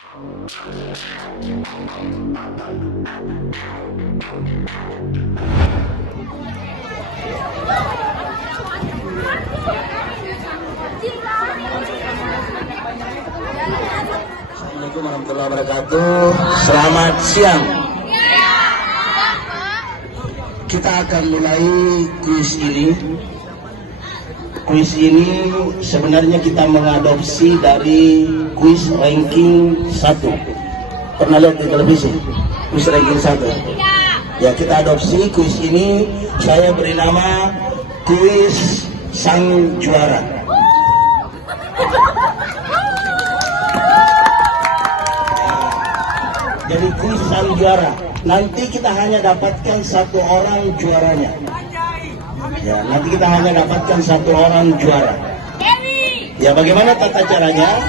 Assalamualaikum warahmatullahi wabarakatuh. Selamat siang. Kita akan mulai kuis ini. Kuis ini sebenarnya kita mengadopsi dari kuis ranking 1. Pernah lihat di televisi? Kuis ranking 1. Ya, kita adopsi kuis ini. Saya beri nama kuis sang juara. Jadi kuis sang juara. Nanti kita hanya dapatkan satu orang juaranya. Ya, nanti kita hanya dapatkan satu orang juara. Ya, bagaimana tata caranya?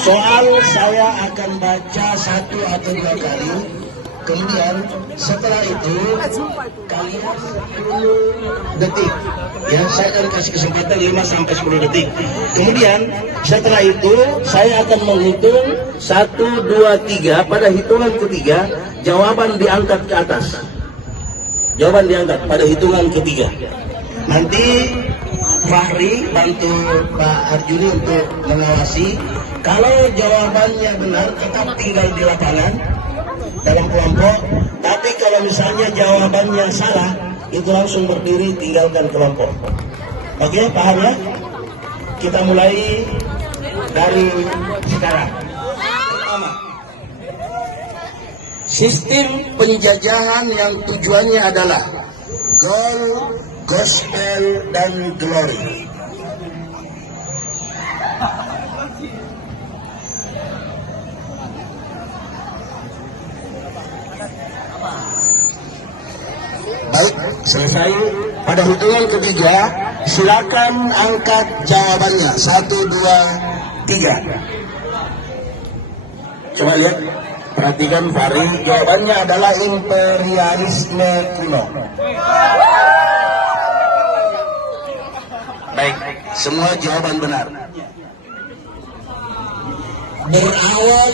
Soal saya akan baca 1 atau 2 kali. Kemudian setelah itu kalian 10 detik. Ya, saya akan kasih kesempatan 5 sampai 10 detik. Kemudian setelah itu saya akan menghitung 1, 2, 3. Pada hitungan ketiga jawaban diangkat ke atas. Jawaban diangkat pada hitungan ketiga. Nanti Fahri bantu Pak Arjuni untuk mengawasi. Kalau jawabannya benar tetap tinggal di lapangan dalam kelompok. Tapi kalau misalnya jawabannya salah, itu langsung berdiri tinggalkan kelompok. Oke, paham ya? Kita mulai dari sekarang. Pertama, sistem penjajahan yang tujuannya adalah goal, gospel, dan glory. Baik, selesai. Pada hitungan ketiga, silakan angkat jawabannya. 1, 2, 3. Coba lihat, perhatikan Fahri. Jawabannya adalah imperialisme kuno. Baik, semua jawaban benar. Berawal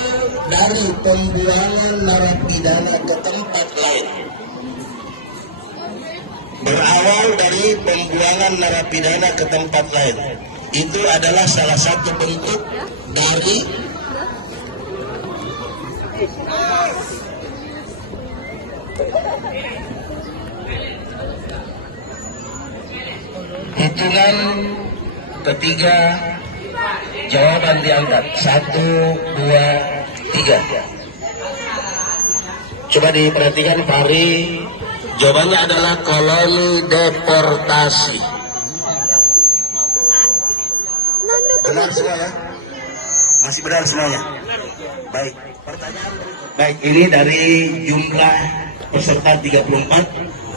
dari pembuangan narapidana ke tempat lain. Berawal dari pembuangan narapidana ke tempat lain. Itu adalah salah satu bentuk dari hitungan ketiga. Jawaban diangkat 1, 2, 3. Coba diperhatikan Fahri. Jawabannya adalah koloni deportasi. Benar semua ya? Masih benar semuanya? Baik. Pertanyaan baik, ini dari jumlah peserta 34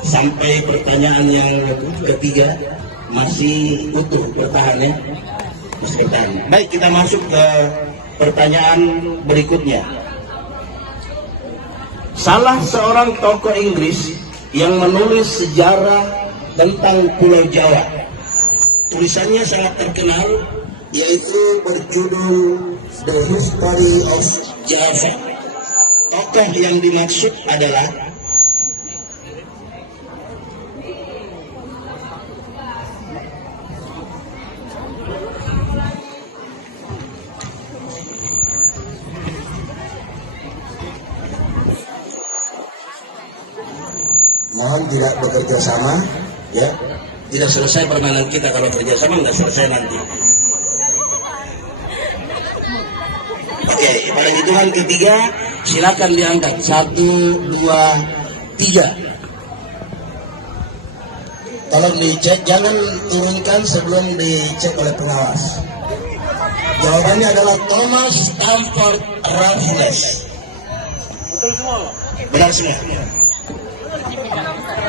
sampai pertanyaan yang ketiga masih utuh bertahannya. Masih bertahan. Baik, kita masuk ke pertanyaan berikutnya. Salah seorang tokoh Inggris yang menulis sejarah tentang Pulau Jawa. Tulisannya sangat terkenal, yaitu berjudul The History of Java. Tokoh yang dimaksud adalah mohon tidak bekerja sama, ya. Tidak selesai permainan kita kalau kerja sama, nggak selesai nanti. Oke, pada hitungan ketiga silakan diangkat 1, 2, 3. Tolong dicek, jangan turunkan sebelum dicek oleh pengawas. Jawabannya adalah Thomas Stamford Raffles. Betul semua, benar semua.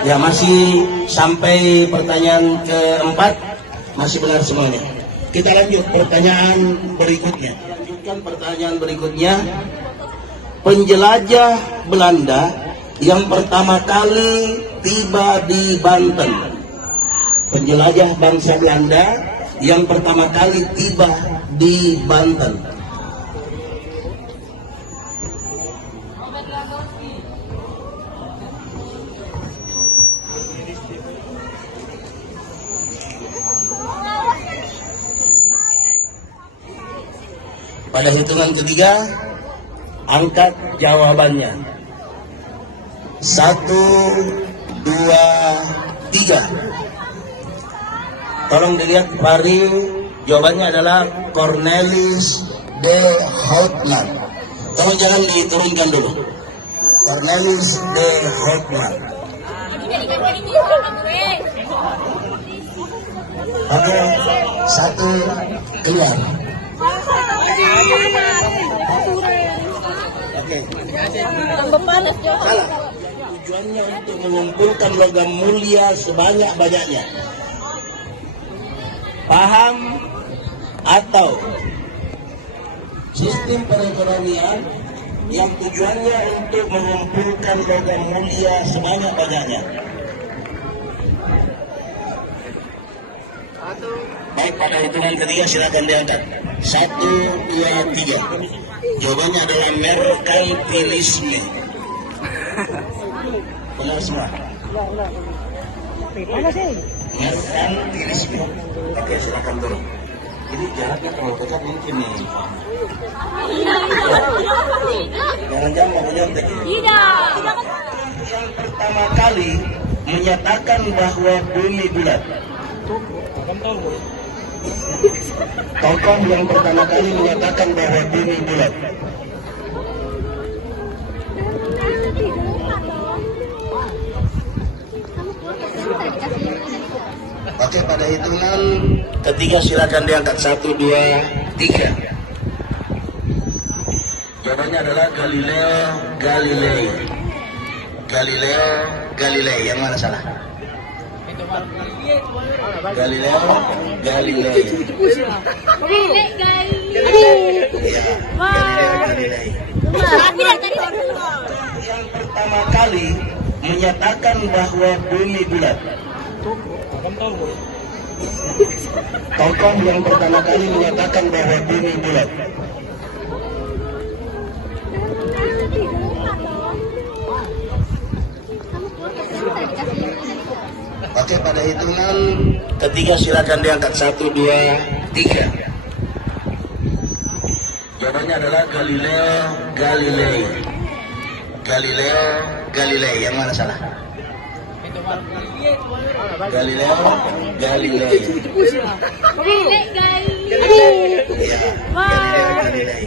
Ya, masih sampai pertanyaan keempat masih benar semuanya. Kita lanjut pertanyaan berikutnya. Lanjutkan pertanyaan berikutnya. Penjelajah Belanda yang pertama kali tiba di Banten. Penjelajah bangsa Belanda yang pertama kali tiba di Banten. Pada hitungan ketiga, angkat jawabannya. 1, 2, 3. Tolong dilihat Fahri, jawabannya adalah Cornelis de Houtman. Tolong jangan diturunkan dulu. Cornelis de Houtman. Oke, 1 keluar. Oke. Salah. Tujuannya untuk mengumpulkan logam mulia sebanyak-banyaknya. Paham atau sistem perekonomian yang tujuannya untuk mengumpulkan logam mulia sebanyak-banyaknya. Baik, pada hitungan ketiga silakan diangkat. 1, 2, 3. Jawabannya adalah merkantilisme. Benar semua? Merkantilisme. Oke, silakan turun. Ini jaraknya terlalu dekat mungkin nih. Jangan-jangan mau nyontek ini. Tidak. Yang pertama kali menyatakan bahwa bumi bulat. Tokoh yang pertama kali menyatakan bahwa bumi bulat. Oke, pada hitungan ketiga silakan diangkat. 1, 2, 3. Jawabannya adalah Galileo Galilei. Galileo Galilei. Yang mana salah? Galileo Galilei. Yang pertama kali menyatakan bahwa bumi bulat. Tokoh yang pertama kali menyatakan bahwa bumi bulat. Oke, pada hitungan ketiga silakan diangkat. 1, 2, 3. Jawabannya adalah Galileo Galilei. Galileo Galilei. Yang mana salah? Galileo Galilei. Galilei.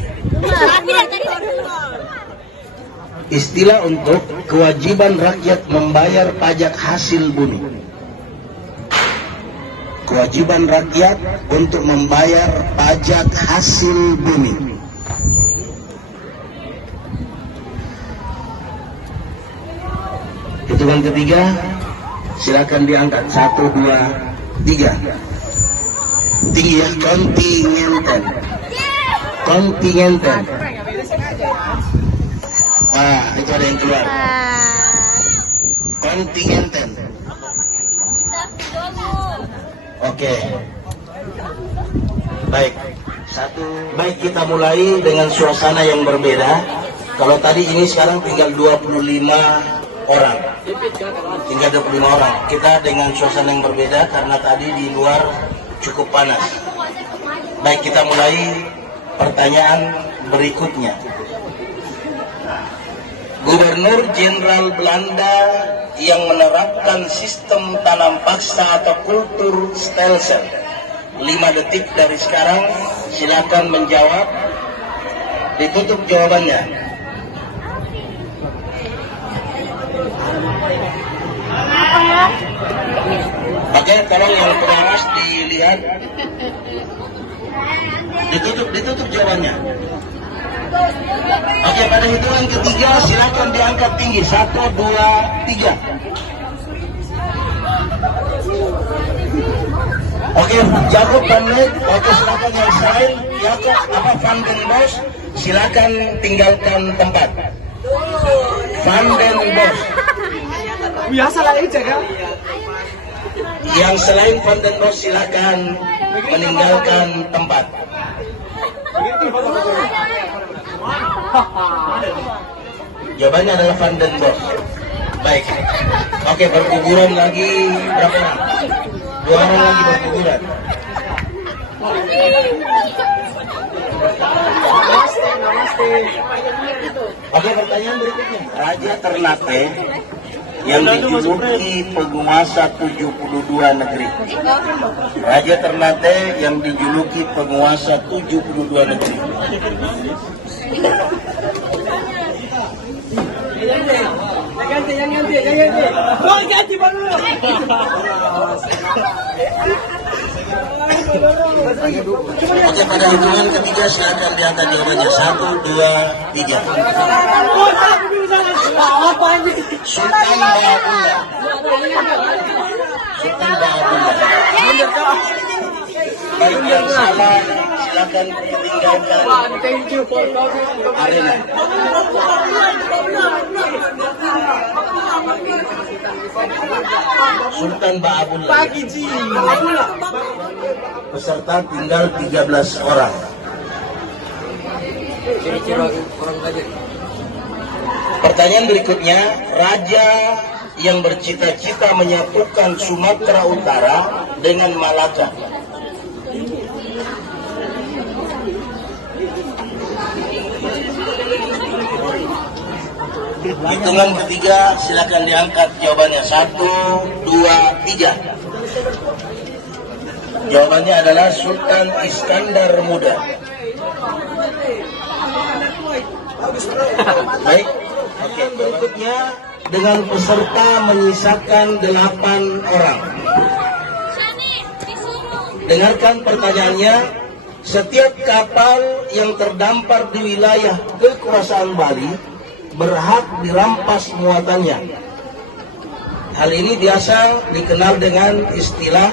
Istilah untuk kewajiban rakyat membayar pajak hasil bumi. Kewajiban rakyat untuk membayar pajak hasil bumi. Hitungan ketiga, silakan diangkat. 1, 2, 3. Tinggi ya, kontingenten. Kontingenten. Itu ada yang keluar. Kontingenten. Oke. Baik. Baik, kita mulai dengan suasana yang berbeda. Kalau tadi ini sekarang tinggal 25 orang. Tinggal 25 orang. Kita dengan suasana yang berbeda karena tadi di luar cukup panas. Baik, kita mulai pertanyaan berikutnya. Gubernur Jenderal Belanda yang menerapkan sistem tanam paksa atau kultur stelsel. 5 detik dari sekarang, silakan menjawab. Ditutup jawabannya. Oke, tolong yang pengawas dilihat. Ditutup jawabannya. Oke, pada hitungan ketiga silakan diangkat tinggi. 1, 2, 3. Oke, Jacob pamit. Oke, silakan yang lain. Jacob Van den Bos, silakan tinggalkan tempat. Van den Bos. Biasa lah ini jaga. Yang selain Van den Bos silakan meninggalkan tempat. Jawabannya adalah Van den Bos. Baik. Oke, berguguran lagi berapa orang? 2 orang lagi berguguran. Oke, pertanyaan berikutnya. Raja Ternate yang dijuluki penguasa 72 negeri. Raja Ternate yang dijuluki penguasa 72 negeri. Oke, pada hitungan ketiga silakan diangkat jawabannya. 1, 2, 3. Sultan Baabullah. Sultan Baabullah. Baik, yang salah silakan tinggalkan arena. Sultan Baabullah. Peserta tinggal 13 orang. Pertanyaan berikutnya, raja yang bercita-cita menyatukan Sumatera Utara dengan Malaka. Hitungan ketiga, silakan diangkat jawabannya. 1, 2, 3. Jawabannya adalah Sultan Iskandar Muda. Baik. Oke, berikutnya dengan peserta menyisakan 8 orang. Dengarkan pertanyaannya. Setiap kapal yang terdampar di wilayah kekuasaan Bali berhak dirampas muatannya. Hal ini biasa dikenal dengan istilah.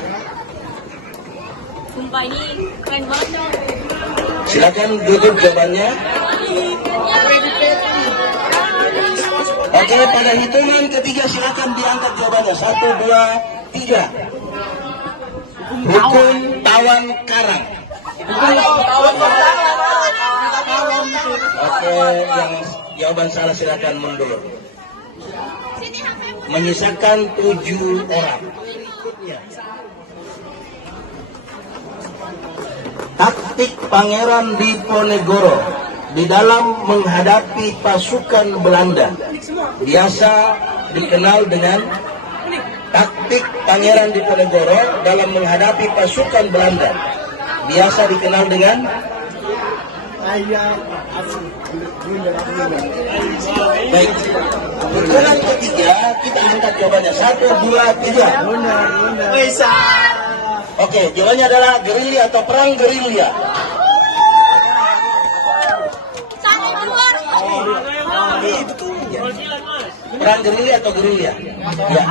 Sumpah ini keren banget. Silakan duduk jawabannya. Oke, pada hitungan ketiga silakan diangkat jawabannya. 1, 2, 3. Hukum tawan karang. Oke, yang jawaban salah silakan mundur. Menyisakan 7 orang. Taktik Pangeran Diponegoro di dalam menghadapi pasukan Belanda biasa dikenal dengan taktik Pangeran Diponegoro dalam menghadapi pasukan Belanda biasa dikenal dengan. Baik, hitungan ketiga kita angkat jawabannya. 1, 2, 3. Oke, jawabannya adalah gerilya atau perang gerilya. Perang gerilya atau gerilya? Ya.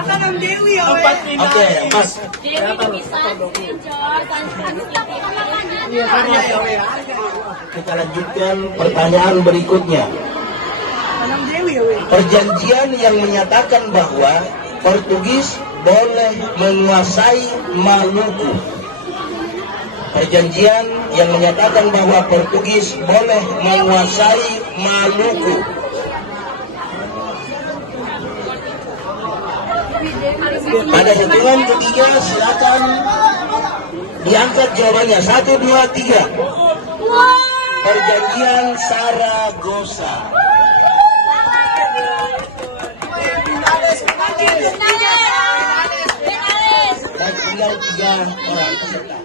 Oke, Mas. Kita lanjutkan pertanyaan berikutnya. Perjanjian yang menyatakan bahwa Portugis boleh menguasai Maluku. Perjanjian yang menyatakan bahwa Portugis boleh menguasai Maluku. Pada hitungan ketiga silakan diangkat jawabannya. 1, 2, 3. Perjanjian Saragossa. Dan tinggal 3 orang peserta.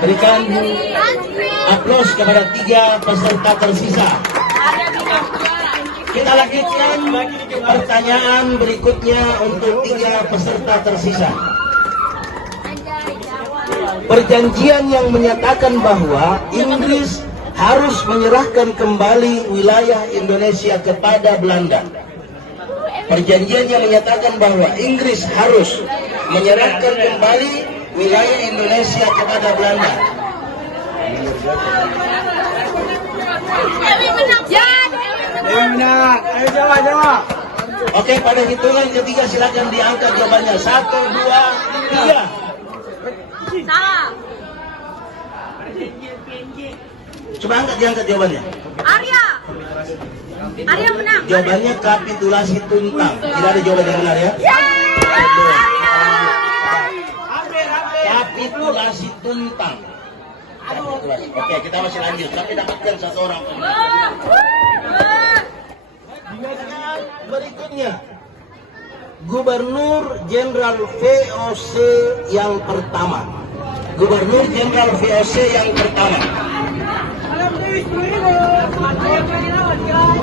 Berikan aplaus kepada 3 peserta tersisa. Kita lanjutkan pertanyaan berikutnya untuk 3 peserta tersisa. Perjanjian yang menyatakan bahwa Inggris harus menyerahkan kembali wilayah Indonesia kepada Belanda. Perjanjian yang menyatakan bahwa Inggris harus menyerahkan kembali wilayah Indonesia kepada Belanda. Ayo jawab. Oke, pada hitungan ketiga silakan diangkat jawabannya. 1, 2, 3. Salah. Coba diangkat jawabannya. Arya. Arya menang. Jawabannya kapitulasi Tuntang. Tidak ada jawaban yang benar ya. Kapitulasi Tuntang. kelas. Oke, kita masih lanjut. Tapi dapatkan satu orang. Berikutnya, Gubernur Jenderal VOC yang pertama. Gubernur Jenderal VOC yang pertama.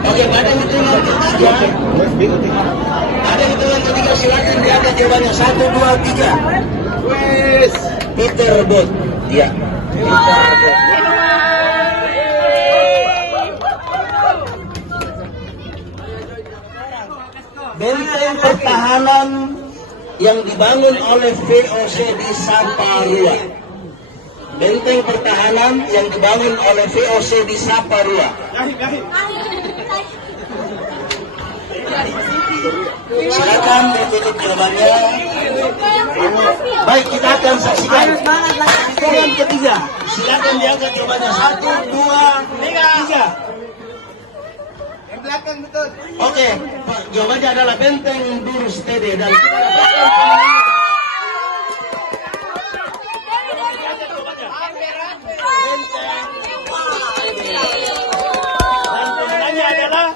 Oke, pada hitungan ketiga. Ada hitungan ketiga, silakan diangkat jawabannya. 1, 2, 3. Wes, Peter Bot. Ya. Peter Bot. Benteng pertahanan yang dibangun oleh VOC di Saparua. Benteng pertahanan yang dibangun oleh VOC di Saparua. Silakan ditutup jawabannya. Baik, kita akan saksikan hitungan ketiga. Silakan diangkat jawabannya. 1, 2, 3. Belakang betul. Oke, Pak, jawabannya adalah Benteng Durstede dan pemenangnya adalah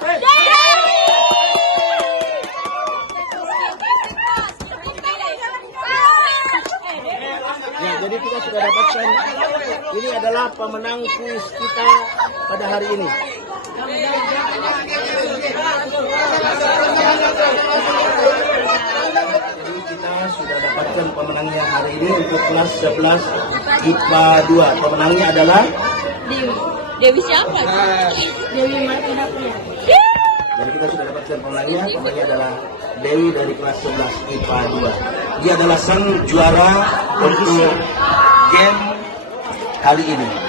Ya, jadi kita sudah dapatkan. Ini adalah pemenang kuis kita pada hari ini. Jadi kita sudah dapatkan pemenangnya hari ini untuk kelas 11 IPA 2. Pemenangnya adalah Dewi siapa? Dewi Martina punya. Jadi kita sudah dapatkan pemenangnya. Pemenangnya adalah Dewi dari kelas 11 IPA 2. Dia adalah sang juara untuk game kali ini.